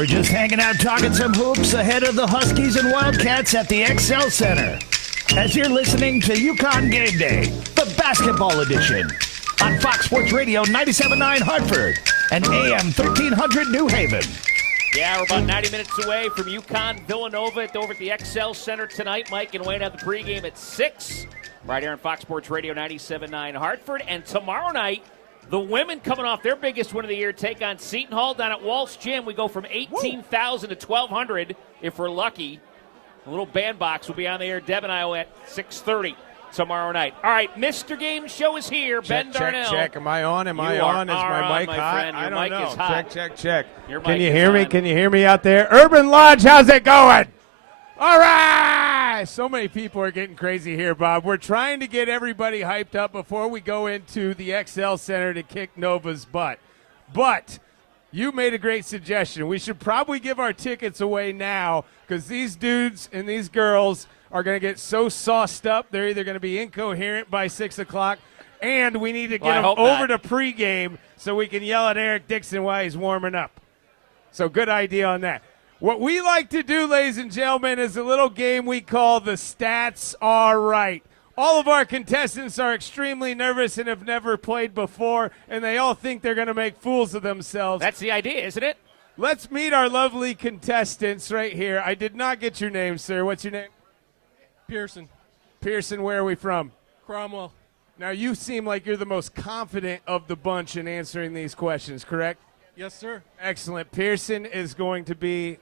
We're just hanging out talking some hoops ahead of the Huskies and Wildcats at the XL Center. As you're listening to Uconn Game Day, the basketball edition, on Fox Sports Radio 97.9 Hartford and AM 1300 New Haven. Yeah, we're about 90 minutes away from Uconn Villanova over at the XL Center tonight. Mike and Wayne have the pregame at 6, right here on Fox Sports Radio 97.9 Hartford. And tomorrow night, the women coming off their biggest win of the year take on Seton Hall down at Walsh Gym. We go from 18,000 to 1,200 if we're lucky. A little bandbox will be on the air, Deb and I, at 6:30 tomorrow night. All right, Mr. Game Show is here. Ben Darnell. Check. Am I on? Is my mic hot? Friend. Your I don't mic know. is hot. Check. Your Can mic you is hear me? on. Can you hear me out there? Urban Lodge, how's it going? All right. So many people are getting crazy here, Bob. We're trying to get everybody hyped up before we go into the XL Center to kick Nova's butt. But you made a great suggestion. We should probably give our tickets away now because these dudes and these girls are going to get so sauced up, they're either going to be incoherent by 6 o'clock, and we need to get them over to pregame so we can yell at Eric Dixon while he's warming up. So good idea on that. What we like to do, ladies and gentlemen, is a little game we call the Stats Are Right. All of our contestants are extremely nervous and have never played before, and they all think they're going to make fools of themselves. That's the idea, isn't it? Let's meet our lovely contestants right here. I did not get your name, sir. What's your name? Pearson. Pearson, where are we from? Cromwell. Now, you seem like you're the most confident of the bunch in answering these questions, correct? Yes, sir. Excellent. Pearson is going to be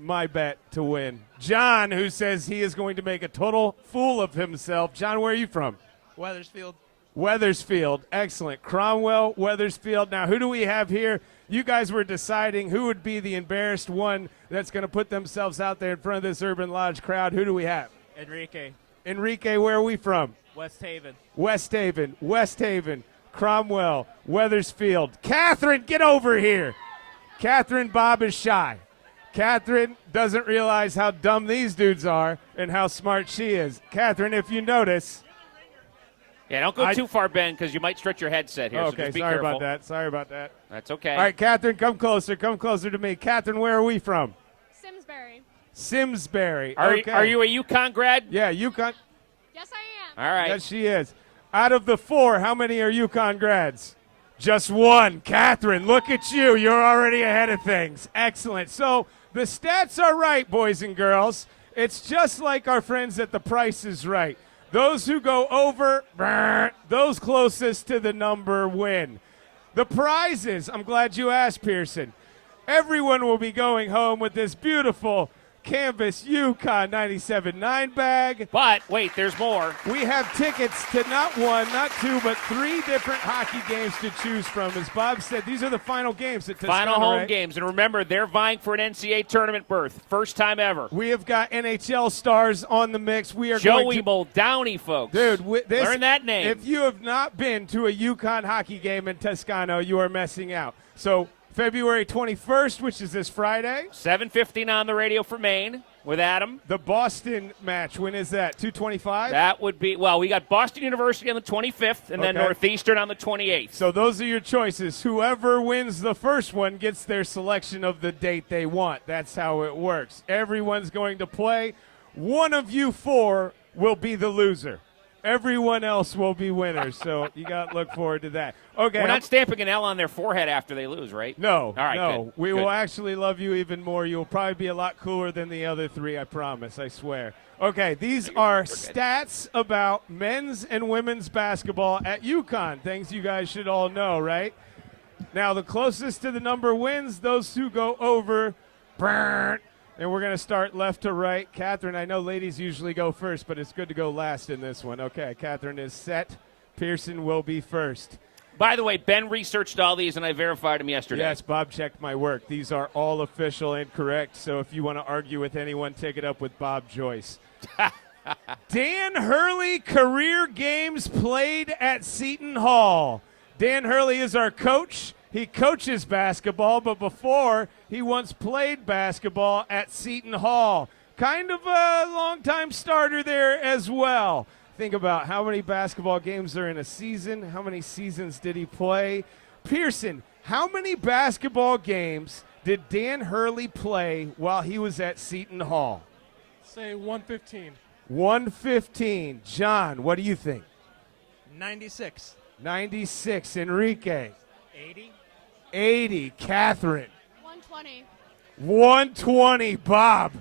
my bet to win. John, who says he is going to make a total fool of himself. John, where are you from? Weathersfield. Weathersfield. Excellent. Cromwell, Weathersfield. Now, who do we have here? You guys were deciding who would be the embarrassed one that's going to put themselves out there in front of this Urban Lodge crowd. Who do we have? Enrique. Enrique, where are we from? West Haven. West Haven. Cromwell, Weathersfield. Catherine, get over here. Catherine, Bob is shy. Catherine doesn't realize how dumb these dudes are and how smart she is. Catherine, if you notice. Yeah, don't go too far, Ben, because you might stretch your headset here. Okay, so just be sorry careful. about that. That's okay. All right, Catherine, come closer to me. Catherine, where are we from? Simsbury. Okay. Are you a Uconn grad? Yeah, Uconn. Yes, I am. All right. Yes, she is. Out of the 4, how many are Uconn grads? Just 1. Catherine, look at you. You're already ahead of things. Excellent. So the stats are right, boys and girls. It's just like our friends at The Price is Right. Those who go over, those closest to the number win. The prizes, I'm glad you asked, Pearson. Everyone will be going home with this beautiful Canvas Uconn 97.9 bag. But, wait, there's more. We have tickets to not 1, not 2, but 3 different hockey games to choose from. As Bob said, these are the final games at Toscana, Final home right? games. And remember, they're vying for an NCAA tournament berth. First time ever. We have got NHL stars on the mix. We are Joey going to Muldowney, folks. Dude, learn that name. If you have not been to a Uconn hockey game in Toscano, you are missing out. So February 21st, which is this Friday. 7:15 on the radio for Maine with Adam. The Boston match, when is that? 2:25? That would be, well, we got Boston University on the 25th and then Okay. Northeastern on the 28th. So those are your choices. Whoever wins the first one gets their selection of the date they want. That's how it works. Everyone's going to play. One of you 4 will be the loser. Everyone else will be winners, so you got to look forward to that. Okay, We're not stamping an L on their forehead after they lose, right? No, All right, no. good, We good. will actually love you even more. You'll probably be a lot cooler than the other 3, I promise, I swear. Okay, these are stats about men's and women's basketball at Uconn, things you guys should all know, right? Now, the closest to the number wins, those who go over, and we're going to start left to right. Catherine, I know ladies usually go first, but it's good to go last in this one. Okay, Catherine is set. Pearson will be first. By the way, Ben researched all these, and I verified them yesterday. Yes, Bob checked my work. These are all official and correct, so if you want to argue with anyone, take it up with Bob Joyce. Dan Hurley, career games played at Seton Hall. Dan Hurley is our coach. He coaches basketball, but before, he once played basketball at Seton Hall. Kind of a long-time starter there as well. Think about how many basketball games are in a season. How many seasons did he play? Pearson, how many basketball games did Dan Hurley play while he was at Seton Hall? Say 115. 115. John, what do you think? 96. 96. Enrique. 80. 80. Catherine. 120. 120. Bob.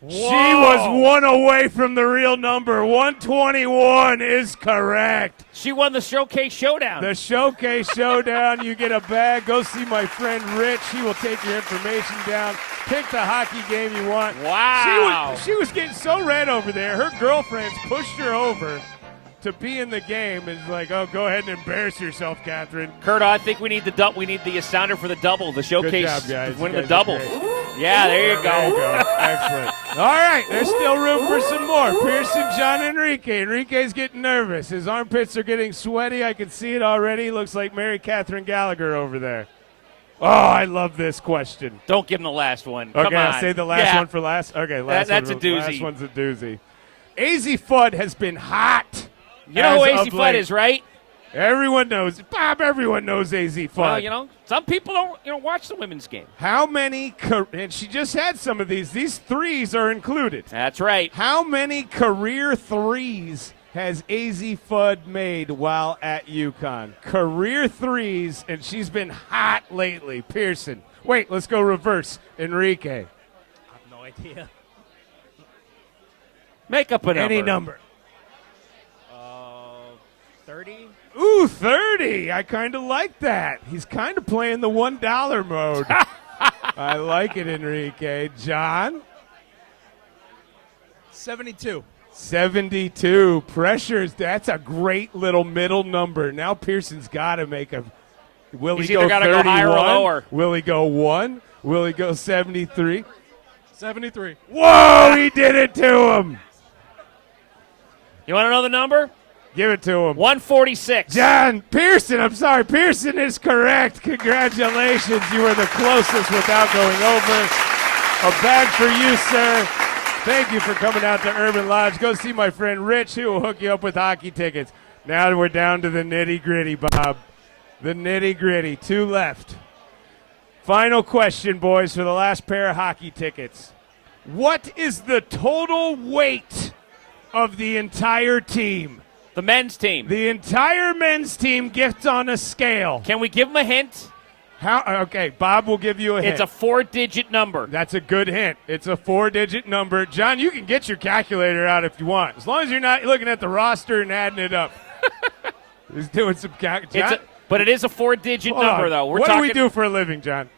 Whoa. She was one away from the real number. 121 is correct. She won the Showcase Showdown. The Showcase Showdown. You get a bag. Go see my friend Rich. He will take your information down. Pick the hockey game you want. Wow. She was getting so red over there. Her girlfriends pushed her over to be in the game. It's like, oh, go ahead and embarrass yourself, Catherine. Kurt, I think we need the sounder for the double. The Showcase Good job, guys. winning You the guys are double. great. Yeah, there you There you go. go. Excellent. All right, there's still room for some more. Pearson, John, Enrique. Enrique's getting nervous. His armpits are getting sweaty. I can see it already. Looks like Mary Catherine Gallagher over there. Oh, I love this question. Don't give him the last one. Okay, Come on. I'll say the last Yeah. one for last. Okay, That's a doozy. Last one's a doozy. AZ Fudd has been hot. You know who as AZ of Fudd late. is, right? Everyone knows. Bob, everyone knows AZ Fudd. Well, some people don't watch the women's game. How many, and she just had some of these. These threes are included. That's right. How many career threes has AZ Fudd made while at UConn? Career threes, and she's been hot lately. Pearson. Wait, let's go reverse. Enrique. I have no idea. Make up a number. Any number. 30. Ooh, 30. I kind of like that. He's kind of playing the $1 mode. I like it, Enrique. John? 72. 72. Pressures. That's a great little middle number. Now Pearson's got to make a. Will He's he either go gotta go 31? higher or lower. Will he go 1? Will he go 73? 73. Whoa, he did it to him. You want to know the number? Give it to him. 146. John Pearson, I'm sorry. Pearson is correct. Congratulations. You were the closest without going over. A bag for you, sir. Thank you for coming out to Urban Lodge. Go see my friend Rich, who will hook you up with hockey tickets. Now we're down to the nitty-gritty, Bob. The nitty-gritty. 2 left. Final question, boys, for the last pair of hockey tickets. What is the total weight of the entire team? The men's team. The entire men's team gets on a scale. Can we give him a hint? Okay, Bob will give you a hint. It's a 4-digit number. That's a good hint. It's a 4-digit number. John, you can get your calculator out if you want, as long as you're not looking at the roster and adding it up. He's doing some But it is a 4-digit number, though. What do we do for a living, John?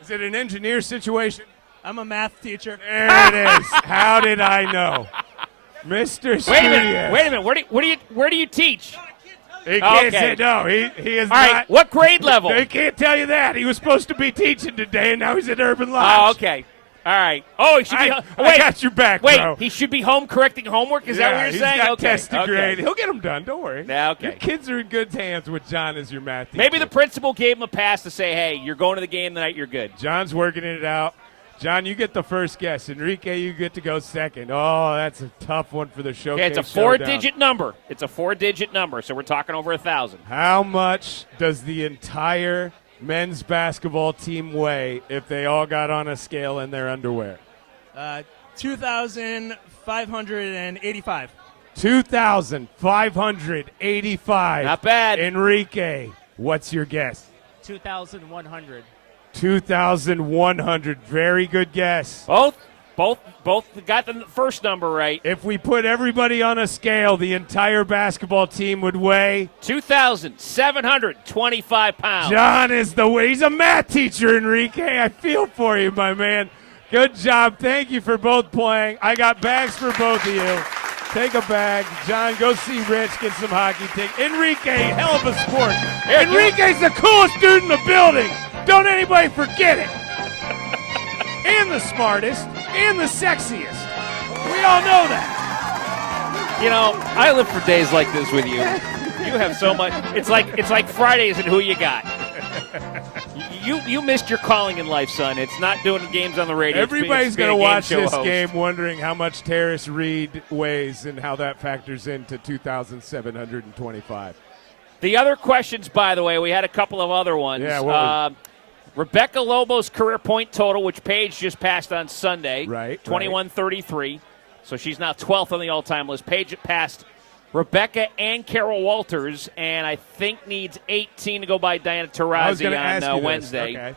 Is it an engineer situation? I'm a math teacher. There it is. How did I know? Mr. Wait a Studious. minute. Wait a minute. Where do you teach? He can't Okay. say no. He is All not. right. What grade level? They can't tell you that. He was supposed to be teaching today, and now he's at Urban Lodge. Oh, okay. All right. Oh, he should be. I got your back, Wait, bro. he should be home correcting homework? Is that what you're he's saying? got Okay. test to okay. grade. He'll get them done. Don't worry. Yeah, okay. Your kids are in good hands with John as your math teacher. Maybe the principal gave him a pass to say, hey, you're going to the game tonight, you're good. John's working it out. John, you get the first guess. Enrique, you get to go second. Oh, that's a tough one for the showcase. Okay, it's a 4-digit number. It's a 4-digit number, so we're talking over 1,000. How much does the entire men's basketball team weigh if they all got on a scale in their underwear? 2,585. 2,585. Not bad. Enrique, what's your guess? 2,100. 2,100. Very good guess. Both got the first number right. If we put everybody on a scale, the entire basketball team would weigh. 2,725 pounds. John is he's a math teacher, Enrique. I feel for you, my man. Good job. Thank you for both playing. I got bags for both of you. Take a bag. John, go see Rich. Get some hockey tickets. Enrique, hell of a sport. Enrique's the coolest dude in the building. Don't anybody forget it. And the smartest. And the sexiest. We all know that. You know, I live for days like this with you. You have so much. It's like Fridays and who you got. You missed your calling in life, son. It's not doing games on the radio. Everybody's going to watch this game wondering how much Terrace Reed weighs and how that factors into 2,725. The other questions, by the way, we had a couple of other ones. Yeah, Rebecca Lobo's career point total, which Paige just passed on Sunday, Right. 21-33. So she's now 12th on the all-time list. Paige passed Rebecca and Carol Walters, and I think needs 18 to go by Diana Taurasi on Wednesday. Okay.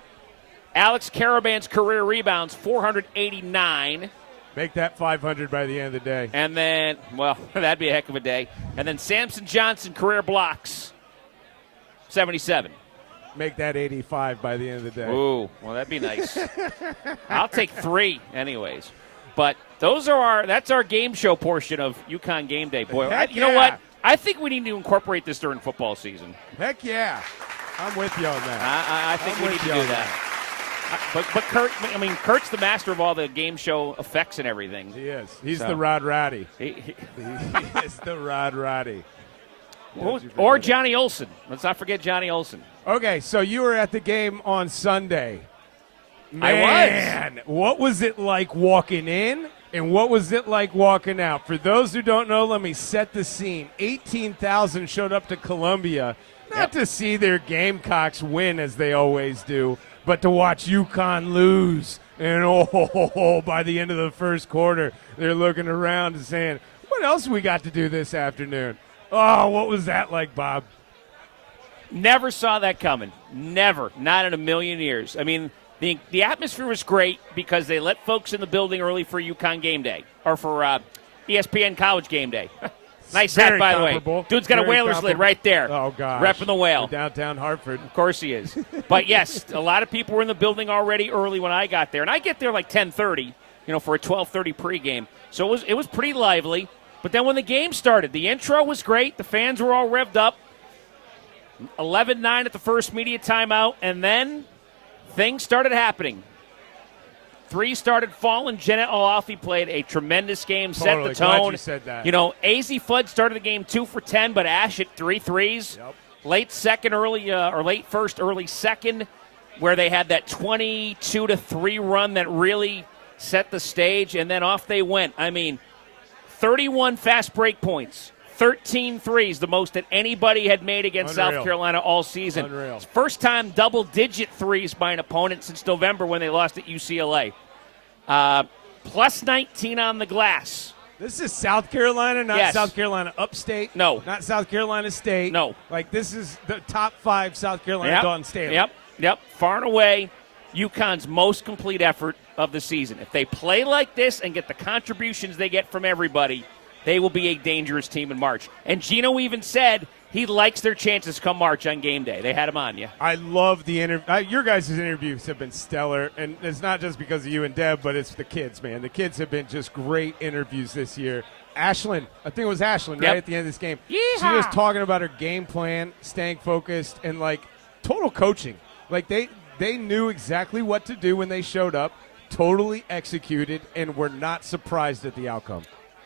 Alex Caravan's career rebounds, 489. Make that 500 by the end of the day. And then, well, that'd be a heck of a day. And then Samson Johnson, career blocks, 77. Make that 85 by the end of the day. Ooh, well, that'd be nice. I'll take 3 anyways. But that's our game show portion of Uconn Game Day. Boy, you know what? I think we need to incorporate this during football season. Heck yeah. I'm with you on that. I think we need to do that. But Kurt, Kurt's the master of all the game show effects and everything. He is. He's the Rod Roddy. He is the Rod Roddy. Or Johnny Olson. Let's not forget Johnny Olson. Okay, so you were at the game on Sunday. Man, what was it like walking in, and what was it like walking out? For those who don't know, let me set the scene. 18,000 showed up to Columbia, not to see their Gamecocks win as they always do, but to watch UConn lose. And by the end of the first quarter, they're looking around and saying, what else we got to do this afternoon? Oh, what was that like, Bob? Never saw that coming. Never. Not in a million years. I mean, the atmosphere was great because they let folks in the building early for Uconn Game Day, or for ESPN College Game Day. Nice hat, by the way. Dude's got a Whalers lid right there. Oh, gosh. Repping the whale. Downtown Hartford. Of course he is. But, yes, a lot of people were in the building already early when I got there. And I get there like 10:30, for a 12:30 pregame. So it was pretty lively. But then when the game started, the intro was great. The fans were all revved up. 11-9 at the first media timeout. And then things started happening. 3 started falling. Jeanette Olafi played a tremendous game, set the tone. Glad you said that. AZ Flood started the game 2 for 10, but Ash hit 3 threes. Yep. Late first, early second, where they had that 22-3 run that really set the stage, and then off they went. 31 fast break points, 13 threes, the most that anybody had made against Unreal. South Carolina all season. Unreal. First time double-digit threes by an opponent since November when they lost at UCLA. Plus 19 on the glass. This is South Carolina, not Yes. South Carolina upstate. No. Not South Carolina State. No. This is the top 5 South Carolina Dawn State. Yep. Far and away, UConn's most complete effort of the season. If they play like this and get the contributions they get from everybody, they will be a dangerous team in March. And Gino even said he likes their chances come March on game day. They had him on, yeah. I love the interview. Your guys' interviews have been stellar, and it's not just because of you and Deb, but it's the kids, man. The kids have been just great interviews this year. Ashlyn, I think it was Ashlyn, right at the end of this game. Yeehaw. She was talking about her game plan, staying focused, and, total coaching. They knew exactly what to do when they showed up, totally executed, and were not surprised at the outcome.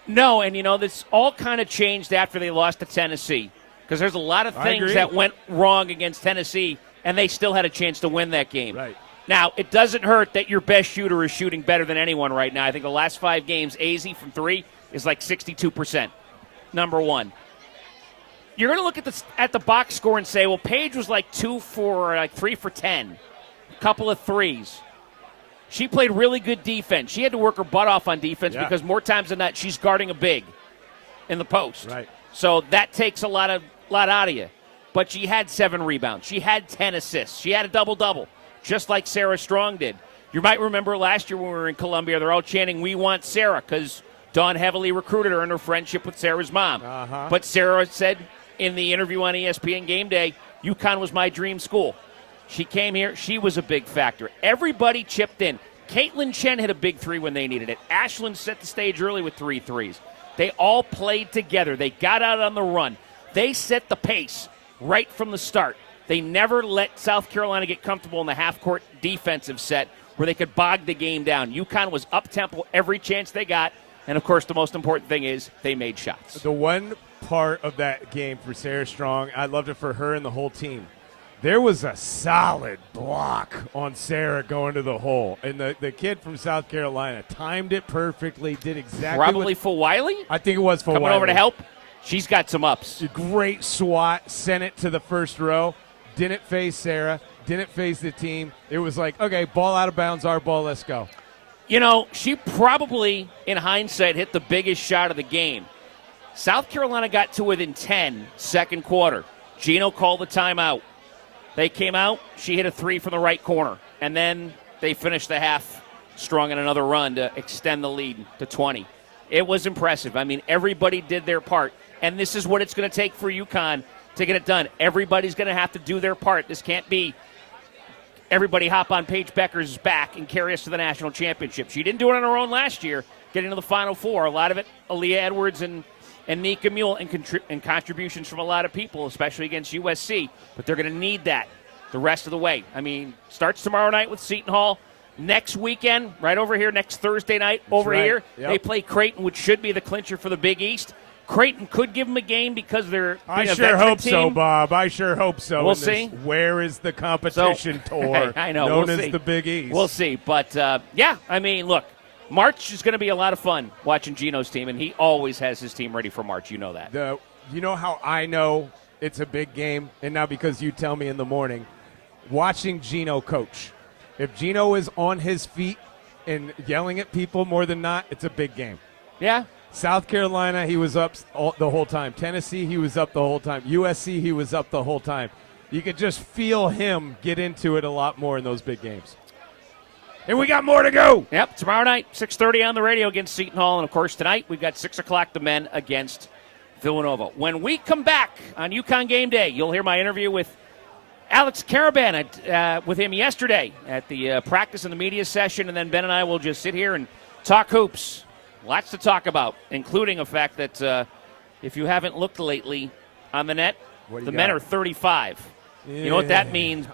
No, and this all kind of changed after they lost to Tennessee, because there's a lot of things that went wrong against Tennessee, and they still had a chance to win that game. Right. Now, it doesn't hurt that your best shooter is shooting better than anyone right now. I think the last 5 games, AZ from 3 is 62%. Number one. You're going to look at the box score and say, well, Paige was 3 for 10, a couple of threes. She played really good defense. She had to work her butt off on defense because more times than not, she's guarding a big in the post. Right. So that takes a lot out of you. But she had 7 rebounds. She had 10 assists. She had a double-double, just like Sarah Strong did. You might remember last year when we were in Columbia, they're all chanting, "We want Sarah," because Dawn heavily recruited her in her friendship with Sarah's mom. Uh-huh. But Sarah said in the interview on ESPN Game Day, UConn was my dream school. She came here. She was a big factor. Everybody chipped in. Caitlin Chen hit a big 3 when they needed it. Ashlyn set the stage early with 3 threes. They all played together. They got out on the run. They set the pace right from the start. They never let South Carolina get comfortable in the half-court defensive set where they could bog the game down. UConn was up-tempo every chance they got. And, of course, the most important thing is they made shots. The one part of that game for Sarah Strong, I loved it for her and the whole team. There was a solid block on Sarah going to the hole. And the kid from South Carolina timed it perfectly, did exactly Probably Fulwiley? I think it was Fulwiley. Coming over to help? She's got some ups. A great swat, sent it to the first row. Didn't face Sarah. didn't phase the team. It was like, okay, ball out of bounds, our ball, let's go. You know, she probably, in hindsight, hit the biggest shot of the game. South Carolina got to within 10 second quarter. Gino called the timeout. They came out. She hit a three from the right corner. And then they finished the half strong in another run to extend the lead to 20. It was impressive. I mean, everybody did their part. And this is what it's going to take for UConn to get it done. Everybody's going to have to do their part. This can't be everybody hop on Paige Becker's back and carry us to the national championship. She didn't do it on her own last year, getting to the Final Four. A lot of it, Aaliyah Edwards and Nika Mule, and contributions from a lot of people, especially against USC. But they're going to need that the rest of the way. I mean, starts tomorrow night with Seton Hall. Next weekend, right over here, next Thursday night, here, They play Creighton, which should be the clincher for the Big East. Creighton could give them a game because they're I sure hope so, Bob. I sure hope so. We'll see. Where is the competition tour I know. known We'll as see. the Big East? We'll see. But, yeah, I mean, look, March is going to be a lot of fun watching Gino's team, and he always has his team ready for March. You know that. You know how I know it's a big game, and now because you tell me in the morning, watching Gino coach. If Gino is on his feet and yelling at people more than not, it's a big game. Yeah. South Carolina, he was up the whole time. Tennessee, he was up the whole time. USC, he was up the whole time. You could just feel him get into it a lot more in those big games. And we got more to go. Yep, tomorrow night, 6:30 on the radio against Seton Hall. And, of course, tonight we've got 6 o'clock the men against Villanova. When we come back on UConn Game Day, you'll hear my interview with Alex Caravan with him yesterday at the practice and the media session. And then Ben and I will just sit here and talk hoops. Lots to talk about, including a fact that if you haven't looked lately on the net, the men are 35. Yeah. You know what that means?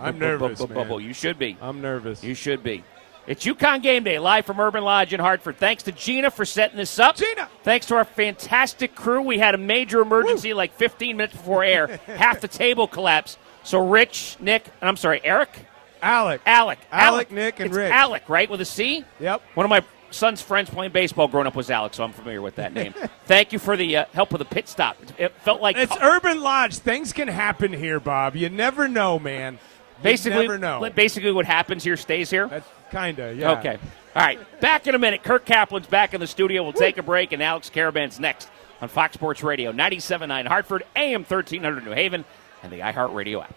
I'm nervous, man. You should be. I'm nervous. You should be. It's UConn Game Day, live from Urban Lodge in Hartford. Thanks to Gina for setting this up. Gina! Thanks to our fantastic crew. We had a major emergency like 15 minutes before air. Half the table collapsed. So Rich, Nick, and I'm sorry, Eric? Alec, Nick, and it's Rich. Alec, right, with a C? Yep. One of my son's friends playing baseball growing up was Alex, so I'm familiar with that name. Thank you for the help with the pit stop. It felt like it's Urban Lodge. Things can happen here, Bob. You never know, man. You never know. Basically, what happens here stays here. That's kinda, yeah. Okay. All right. Back in a minute. Kirk Kaplan's back in the studio. We'll take a break, and Alex Caravan's next on Fox Sports Radio 97.9 Hartford, AM 1300 New Haven, and the iHeartRadio app.